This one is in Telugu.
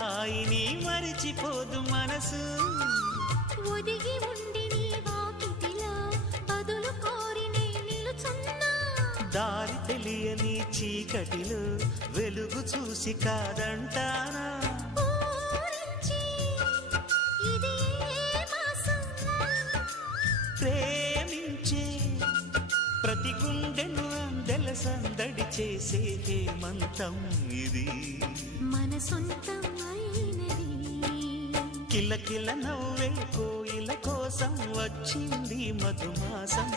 హాయిని మరిచిపోదు మనసు. ఒదిగి ఉండి నీ వాకిటిలో బదులు కోరి నే నిలుచున్నా. దారి తెలియని చీకటిలో వెలుగు చూసి కాదంటానా. ప్రేమించే ప్రతి గుండెను అందెల సందడి చేసే హేమంతం ఇది. మన సొంతం అయినది. కిలకిల నవ్వే కోయిల కోసం వచ్చింది మధుమాసం.